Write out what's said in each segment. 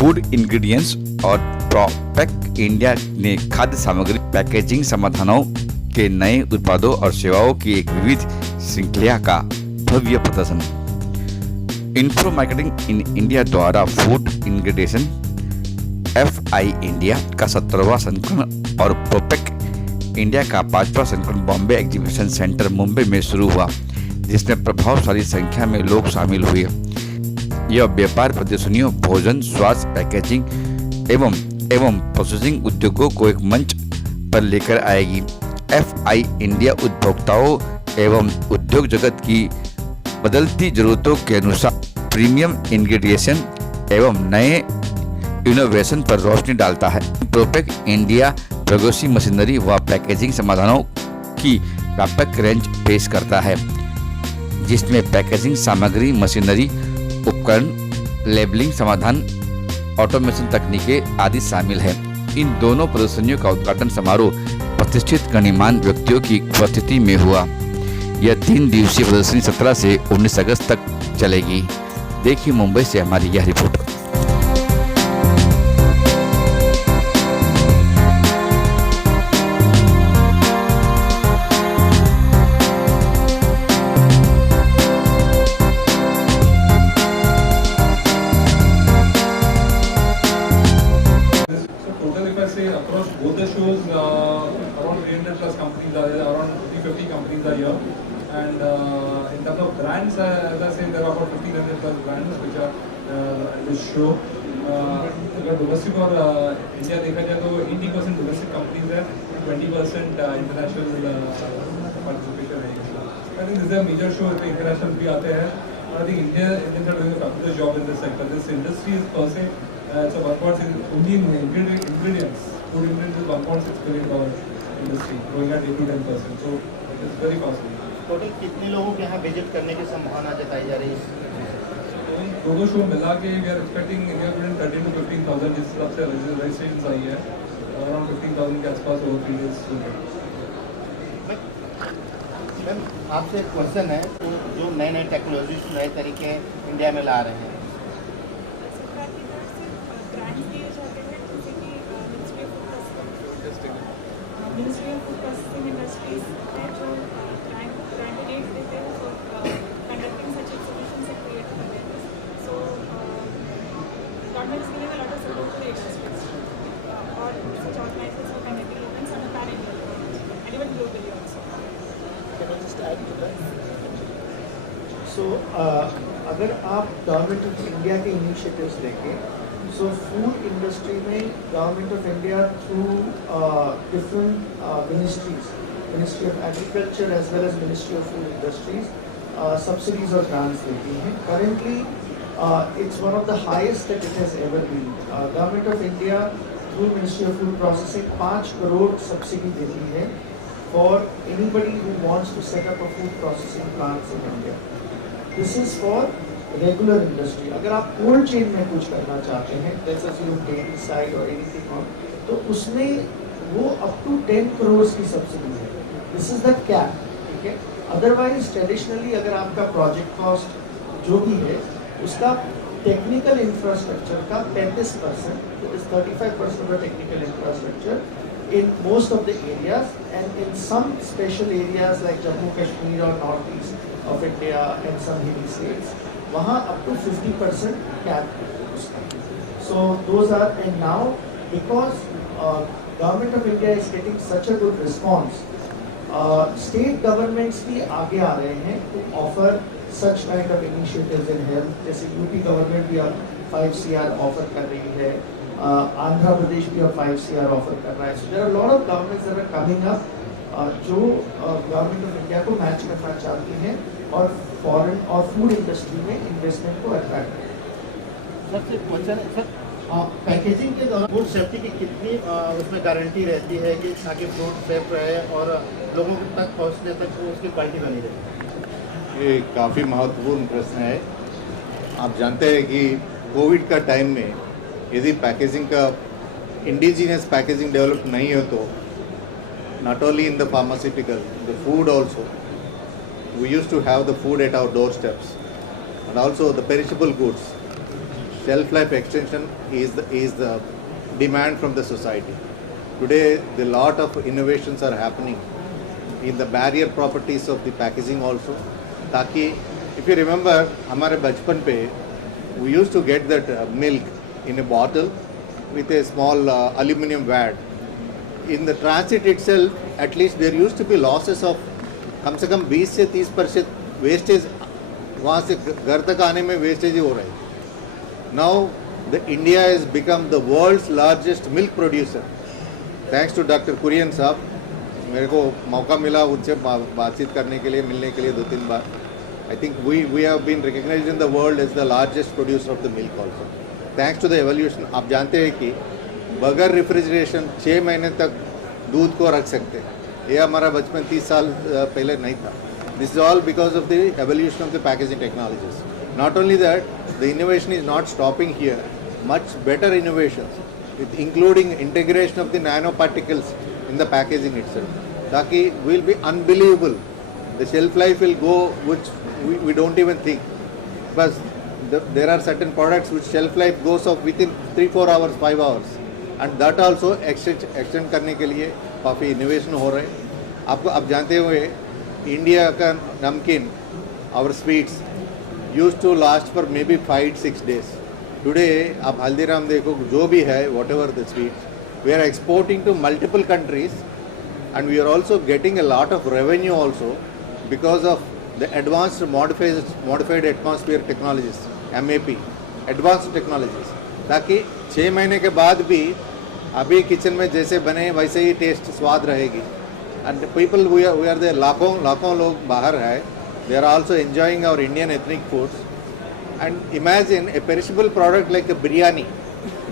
Food ingredients और प्रोपेक India ने खाद्य सामग्री पैकेजिंग समाधानों के नए उत्पादों और सेवाओं की एक विविध श्रृंखला का भव्य प्रदर्शन। इन्फो मार्केटिंग इन इंडिया द्वारा फूड इंग्रेडिएंट्स FI इंडिया का 17वां संस्करण और प्रोपेक इंडिया का 5वां संस्करण बॉम्बे एग्जीबिशन सेंटर मुंबई में शुरू हुआ, जिसमें प्रभावशाली संख्या में लोग शामिल हुए। यह व्यापार प्रदर्शनियों, भोजन, स्वास्थ्य, पैकेजिंग एवं प्रोसेसिंग उद्योगों को एक मंच पर लेकर आएगी। FI इंडिया उपभोक्ताओं एवं उद्योग जगत की बदलती जरूरतों के अनुसार प्रीमियम इंग्रेडिएंट्स एवं नए इनोवेशन पर रोशनी डालता है। प्रोपेक इंडिया प्रगतिशील मशीनरी व पैकेजिंग समाधानों की व्यापक रेंज पेश करता है, जिसमें पैकेजिंग सामग्री, मशीनरी, उपकरण, लेबलिंग समाधान, ऑटोमेशन तकनीकें आदि शामिल हैं। इन दोनों प्रदर्शनियों का उद्घाटन समारोह प्रतिष्ठित गणमान्य व्यक्तियों की उपस्थिति में हुआ। यह 3 दिवसीय प्रदर्शनी 17 से 19 अगस्त तक चलेगी। देखिए मुंबई से हमारी यह report. Across both the shows, around 300 plus companies are there, around 350 companies are here. And in terms of brands, as I said, there are about 1500 plus brands which are at this show. अगर domestic और India देखा जाए तो 80% domestic companies है, 20% international participation है। I think this is a major show. इसमें international भी आते हैं। I think Indians are doing a fabulous job in this sector. This industry is per se so 1.6 only in ingredients. Food ingredients is $1.6 billion industry, growing at 8 to 10%. So it's very possible. Total कितने लोगों के यहाँ visit करने की संभावना जताई जा रही है? दोनों शो मिला के we are expecting India within 13 to 15,000 जिस हिसाब से रजिस्ट्रेशन आई है, around 15,000 के आसपास over 3 days होंगे। मैम आपसे एक क्वेश्चन है, तो जो नए नए टेक्नोलॉजीज नए तरीके इंडिया में ला रहे हैं, ministry of food processing industries है जो कैंडिडेट्स देते हैं for conducting such exhibitions and creative awareness. So government is giving a lot of support to industries और such organisations for conducting events on a pan India and even globally also. Can I just add to that? So अगर आप government of India के initiatives देखें, so food industry में government of India through different ministries, Ministry of Agriculture as well as Ministry of Food Industries, subsidies और grants देती हैं. Currently it's one of the highest that it has ever been. Government of India through Ministry of Food Processing 5 crore subsidy देती है for anybody who wants to set up a food processing plants in India. This is for regular industry. अगर आप cold chain में कुछ करना चाहते हैं, जैसे डेयरी साइड और एनीथिंग ऑन, तो उसमें वो अप टू 10 करोड़ की सब्सिडी है। दिस इज द कैप, ठीक है। अदरवाइज ट्रेडिशनली अगर आपका प्रोजेक्ट कॉस्ट जो भी है उसका टेक्निकल इंफ्रास्ट्रक्चर का 35%, तो is 35% of technical infrastructure in most of the areas and in some special areas like Jammu Kashmir और north east of India and some hilly states, वहाँ up to 50% cap है उसका। So those are, and now because government of India is getting such a good response, state governments भी आगे आ रहे हैं to offer such kind of initiatives in health। जैसे UP government भी अब 5 CR ऑफर कर रही है, आंध्र प्रदेश भी अब 5 CR ऑफर कर रहा है। So there are a lot of governments that are coming up जो गवर्नमेंट ऑफ इंडिया को मैच करना चाहती हैं और फॉरेन और फूड इंडस्ट्री में इन्वेस्टमेंट को अट्रैक्ट करें। सबसे क्वेश्चन है सर, पैकेजिंग के दौरान फूड सेफ्टी की कितनी उसमें गारंटी रहती है कि ताकि फूड सेफ रहे और लोगों तक पहुंचने तक उसकी क्वालिटी बनी रहे? ये काफ़ी महत्वपूर्ण प्रश्न है। आप जानते हैं कि कोविड का टाइम में यदि पैकेजिंग का इंडिजिनियस पैकेजिंग डेवलप नहीं हो तो not only in the pharmaceutical, the food also. We used to have the food at our doorsteps, and also the perishable goods, shelf life extension is the demand from the society. Today, the lot of innovations are happening in the barrier properties of the packaging also. ताकि if you remember, हमारे बचपन पे we used to get that milk in a bottle with a small aluminum vat. In the transit itself, at least there used to be losses of कम से कम 20 से 30% wastage वहाँ से घर तक आने में वेस्टेज ही हो रहा है. Now the India has become the world's largest milk producer. Thanks to Dr. Kurian साहब, मेरे को मौका मिला उनसे बातचीत करने के लिए, मिलने के लिए 2-3 बार. I think we have been recognized in the world as the largest producer of the milk also. Thanks to the evolution. आप जानते हैं कि बगैर रेफ्रिजरेशन 6 महीने तक दूध को रख सकते हैं. ये हमारा बचपन 30 साल पहले नहीं था. This is all because of the evolution of the packaging technologies. Not only that, the innovation is not stopping here. Much better innovations, with including integration of the nanoparticles in the packaging itself. ताकि will be unbelievable. The shelf life will go which we don't even think. Because there are certain products which shelf life goes off within 3-4 hours, 5 hours. And that also extend करने के लिए काफ़ी innovation हो रहे हैं. आपको अब जानते हुए इंडिया का नमकीन, our sweets used to last for maybe 5-6 days. Today आप हल्दीराम देखो, जो भी है, whatever the sweets, we are exporting to multiple countries, and we are also getting a lot of revenue also because of the advanced modified atmosphere technologies, MAP, advanced technologies. ताकि 6 महीने के बाद भी अभी किचन में जैसे बने वैसे ही टेस्ट स्वाद रहेगी. And the people we are there, लाखों लोग बाहर है, they are also enjoying our Indian ethnic foods. And imagine a perishable product like a biryani,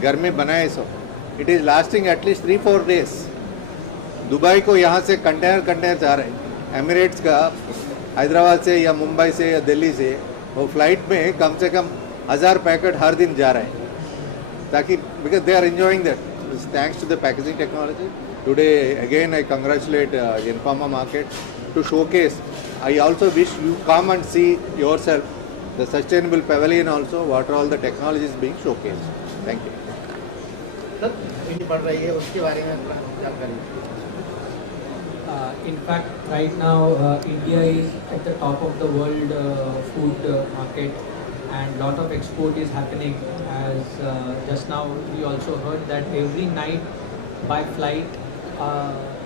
घर में बनाए सो, it is lasting at least 3-4 days. Dubai को यहाँ से कंटेनर जा रहे हैं, एमिरेट्स का हैदराबाद से या मुंबई से या दिल्ली से वो फ्लाइट में कम से कम 1000 पैकेट हर दिन जा रहे हैं. ताकि because they are enjoying that. It's thanks to the packaging technology. Today again I congratulate Informa Market to showcase. I also wish you come and see yourself the sustainable pavilion also, what are all the technologies being showcased. Thank you. Sir इंडी बढ़ रही है, उसके बारे में थोड़ा जानकारी. In fact, right now India is at the top of the world food market, and lot of export is happening. As just now we also heard that every night by flight,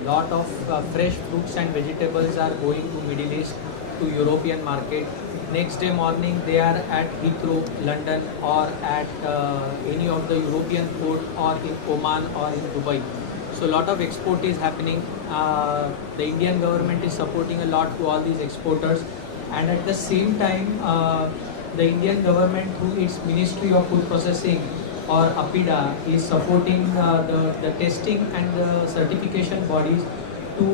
lot of fresh fruits and vegetables are going to Middle East, to European market. Next day morning they are at Heathrow, London, or at any of the European port, or in Oman or in Dubai. So lot of export is happening. The Indian government is supporting a lot to all these exporters, and at the same time the Indian government through its Ministry of Food Processing, or APIDA, is supporting the testing and the certification bodies to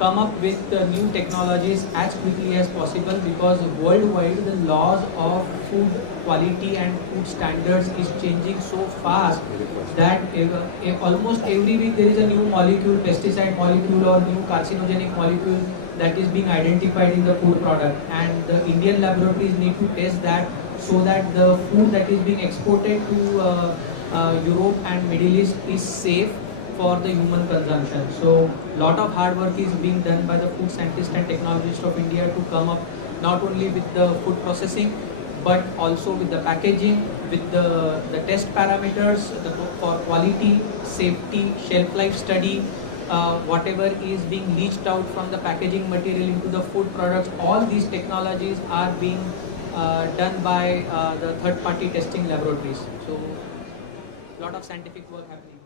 come up with new technologies as quickly as possible, because worldwide the laws of food quality and food standards is changing so fast that almost every week there is a new molecule, pesticide molecule or new carcinogenic molecule that is being identified in the food product, and the Indian laboratories need to test that so that the food that is being exported to Europe and Middle East is safe for the human consumption. So lot of hard work is being done by the food scientists and technologists of India to come up not only with the food processing but also with the packaging, with the test parameters for quality, safety, shelf life study, whatever is being leached out from the packaging material into the food products. All these technologies are being done by the third party testing laboratories. So lot of scientific work happening.